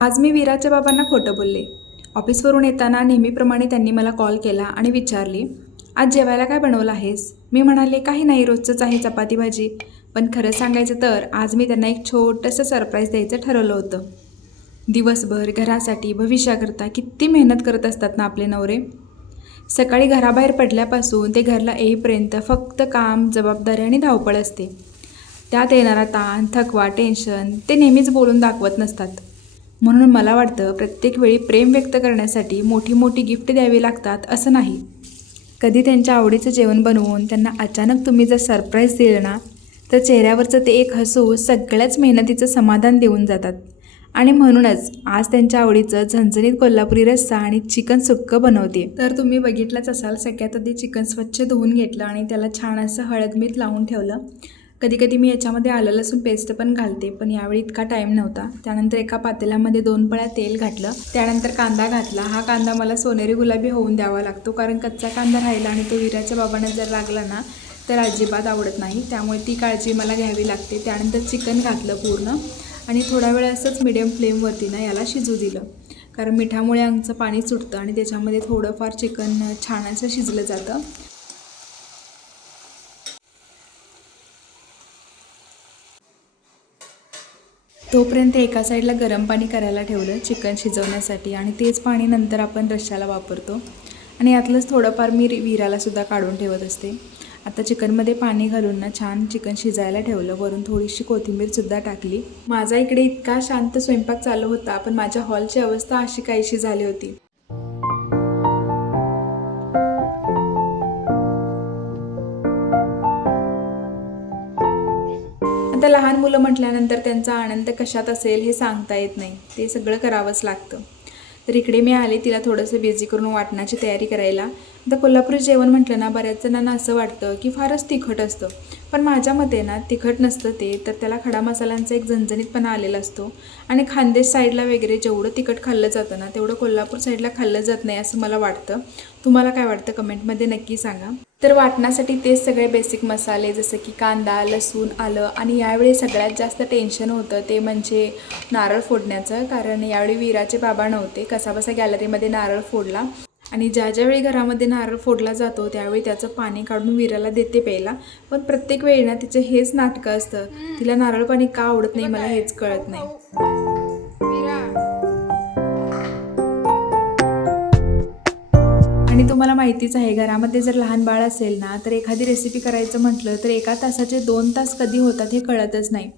आज मी वीराच्या बाबांना खोटं बोलले. ऑफिसवरून येताना नेहमीप्रमाणे त्यांनी मला कॉल केला आणि विचारली, आज जेवायला काय बनवलं आहेस? मी म्हणाले, काही नाही, रोजचंच आहे, चपाती भाजी. पण खरं सांगायचं तर आज मी त्यांना एक छोटंसं सरप्राईज द्यायचं ठरवलं होतं. दिवसभर घरासाठी भविष्याकरता किती मेहनत करत असतात ना आपले नवरे. सकाळी घराबाहेर पडल्यापासून ते घरला येईपर्यंत फक्त काम, जबाबदारी आणि धावपळ असते. त्यात येणारा ताण, थकवा, टेन्शन ते नेहमीच बोलून दाखवत नसतात. म्हणून मला वाटतं प्रत्येक वेळी प्रेम व्यक्त करण्यासाठी मोठी मोठी गिफ्ट द्यावी लागतात असं नाही. कधी त्यांच्या आवडीचं जेवण बनवून त्यांना अचानक तुम्ही जर सरप्राईज दिलं ना, तर चेहऱ्यावरचं ते एक हसू सगळ्याच मेहनतीचं समाधान देऊन जातात. आणि म्हणूनच आज त्यांच्या आवडीचं झणझणीत कोल्हापुरी रस्सा आणि चिकन सुक्कं बनवते. तर तुम्ही बघितलंच असाल, सगळ्यात आधी चिकन स्वच्छ धुवून घेतलं आणि त्याला छान असं हळद मीठ लावून ठेवलं. कधी कधी मी याच्यामध्ये आलं लसूण पेस्ट पण घालते, पण यावेळी इतका टाईम नव्हता. त्यानंतर एका पातेल्यामध्ये 2 पळ्या तेल घातलं. त्यानंतर कांदा घातला. हा कांदा मला सोनेरी गुलाबी होऊन द्यावा लागतो, कारण कच्चा कांदा राहिला आणि तो वीराच्या बाबांना जर लागला ना तर अजिबात आवडत नाही. त्यामुळे ती काळजी मला घ्यावी लागते. त्यानंतर चिकन घातलं पूर्ण आणि थोडा वेळ असंच मिडियम फ्लेमवरती ना याला शिजू दिलं, कारण मिठामुळे आमचं पाणी सुटतं आणि त्याच्यामध्ये थोडंफार चिकन छान असं शिजलं जातं. तोपर्यंत एका साईडला गरम पाणी करायला ठेवलं चिकन शिजवण्यासाठी, आणि तेच पाणी नंतर आपण रश्श्याला वापरतो. आणि यातलंच थोडंफार मी वीरालासुद्धा काढून ठेवत असते. आता चिकनमध्ये पाणी घालून ना छान चिकन शिजायला ठेवलं. वरून थोडीशी कोथिंबीरसुद्धा टाकली. माझा इकडे इतका शांत स्वयंपाक चालू होता, पण माझ्या हॉलची अवस्था अशी काहीशी झाली होती. आता लहान मुलं म्हटल्यानंतर त्यांचा आनंद कशात असेल हे सांगता येत नाही. ते सगळं करावंच लागतं. तर इकडे मी आले तिला थोडंसं बिझी करून वाटण्याची तयारी करायला. आता कोल्हापुरी जेवण म्हटलं ना, बऱ्याच जणांना असं वाटतं की फारच तिखट असतं, पण माझ्या मते ना तिखट नसतं ते, तर त्याला खडा मसाल्यांचा एक झणझणीतपणा आलेला असतो. आणि खानदेश साईडला वगैरे जेवढं तिखट खाल्लं जातं ना, तेवढं कोल्हापूर साईडला खाल्लं जात नाही असं मला वाटतं. तुम्हाला काय वाटतं कमेंटमध्ये नक्की सांगा. तर वाटण्यासाठी तेच सगळे बेसिक मसाले, जसं की कांदा, लसूण, आलं. आणि यावेळी सगळ्यात जास्त टेन्शन होतं ते म्हणजे नारळ फोडण्याचं, कारण यावेळी वीराचे बाबा नव्हते. कसाबसा गॅलरीमध्ये नारळ फोडला, आणि ज्यावेळी घरामध्ये नारळ फोडला जातो त्यावेळी त्याचं पाणी काढून वीराला देते प्यायला. पण प्रत्येक वेळी ना तिचं हेच नाटकं असतं, तिला नारळ पाणी का आवडत नाही मला हेच कळत नाही. आणि तुम्हाला माहितीच आहे, घरामध्ये जर लहान बाळ असेल ना, तर एखादी रेसिपी करायचं म्हटलं तर 1 तासाचे 2 तास कधी होतात हे कळतच नाही.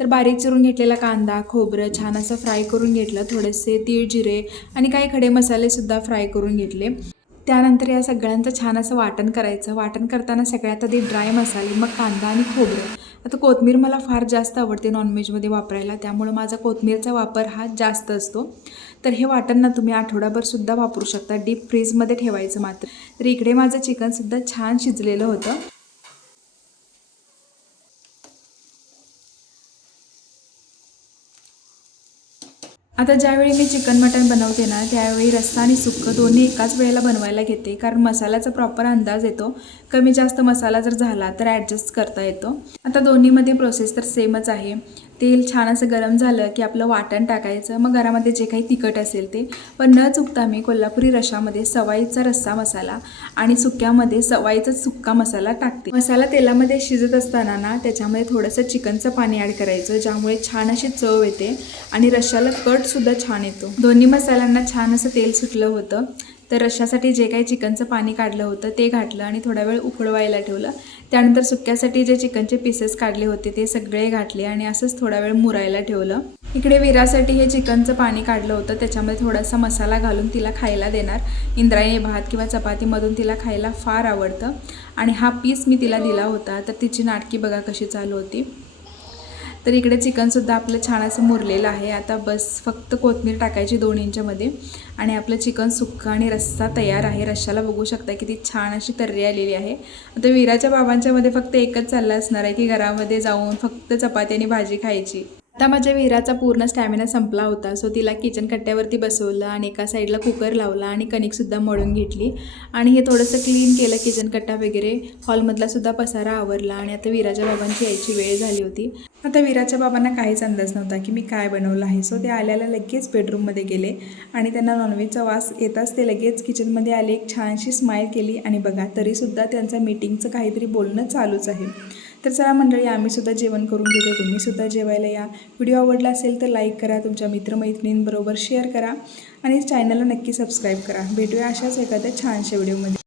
तर बारीक चिरून घेतलेला कांदा, खोबरं छान असं फ्राय करून घेतलं. थोडेसे तीळ, जिरे आणि काही खडे मसालेसुद्धा फ्राय करून घेतले. त्यानंतर या सगळ्यांचं छान असं वाटण करायचं. वाटण करताना सगळ्यात आधी ड्राय मसाले, मग कांदा आणि खोबरं. आता कोथिंबीर मला फार जास्त आवडते नॉनव्हेजमध्ये वापरायला, त्यामुळे माझा कोथिंबीरचा वापर हा जास्त असतो. तर हे वाटण ना तुम्ही आठवडाभरसुद्धा वापरू शकता, डीप फ्रीजमध्ये ठेवायचं मात्र. तर इकडे माझं चिकनसुद्धा छान शिजलेलं होतं. आता ज्यावेळी मी चिकन मटण बनवते ना, त्यावेळी रस्सा आणि सुक्कं दोन्ही एकाच वेळेला बनवायला घेते, कारण मसाल्याचा प्रॉपर अंदाज येतो. कमी जास्त मसाला जर झाला तर ॲडजस्ट करता येतो. आता दोन्हीमध्ये प्रोसेस तर सेमच आहे. तेल छान असं गरम झालं की आपलं वाटण टाकायचं, मग घरामध्ये जे काही तिखट असेल ते. पण न चुकता मी कोल्हापुरी रश्शामध्ये सवाईचा रस्सा मसाला आणि सुक्यामध्ये सवाईचा सुक्का मसाला टाकते. मसाला तेलामध्ये शिजत असताना ना त्याच्यामध्ये थोडंसं चिकनचं पाणी ॲड करायचं, ज्यामुळे छान अशी चव येते आणि रश्शाला कटसुद्धा छान येतो. दोन्ही मसाल्यांना छान असं तेल सुटलं होतं. तर रश्शासाठी जे काही चिकनचं पाणी काढलं होतं ते घातलं आणि थोडा वेळ उकळवायला ठेवलं. त्यानंतर सुक्यासाठी जे चिकनचे पीसेस काढले होते ते सगळे घातले आणि असंच थोडा वेळ मुरायला ठेवलं. इकडे वीरासाठी हे चिकनचं पाणी काढलं होतं, त्याच्यामध्ये थोडासा मसाला घालून तिला खायला देणार. इंद्रायणी भात किंवा चपातीमधून तिला खायला फार आवडतं, आणि हा पीस मी तिला दिला होता. तर तिची नाटकी बघा कशी चालू होती. तर इकडे चिकनसुद्धा आपलं छान असं मुरलेलं आहे. आता बस फक्त कोथिंबीर टाकायची 2 इंचमध्ये, आणि आपलं चिकन सुक्का आणि रस्सा तयार आहे. रश्शाला बघू शकता किती छान अशी तर्री आलेली आहे. आता वीराच्या बाबांच्यामध्ये फक्त एकच चाललं असणार आहे की घरामध्ये जाऊन फक्त चपाती आणि भाजी खायची. आता माझ्या विराचा पूर्ण स्टॅमिना संपला होता, सो तिला किचन कट्ट्यावरती बसवलं आणि एका साईडला कुकर लावला आणि कणिकसुद्धा मळून घेतली आणि हे थोडंसं क्लीन केलं किचन कट्टा वगैरे, हॉलमधलासुद्धा पसारा आवरला आणि आता विराच्या बाबांची यायची वेळ झाली होती. आता विराच्या बाबांना काहीच अंदाज नव्हता की मी काय बनवलं आहे, सो ते आल्याला लगेच बेडरूममध्ये गेले आणि त्यांना नॉनव्हेजचा वास येताच ते लगेच किचनमध्ये आले, एक छानशी स्माईल केली आणि बघा तरीसुद्धा त्यांचं मीटिंगचं काहीतरी बोलणं चालूच आहे. तर चला मंडळी, आम्हीसुद्धा जेवण करून घेतो, तुम्हीसुद्धा जेवायला या. व्हिडिओ आवडला असेल तर लाईक करा, तुमच्या मित्रमैत्रिणींबरोबर शेअर करा आणि चॅनलला नक्की सबस्क्राईब करा. भेटूया अशाच एखाद्या छानशा व्हिडिओमध्ये.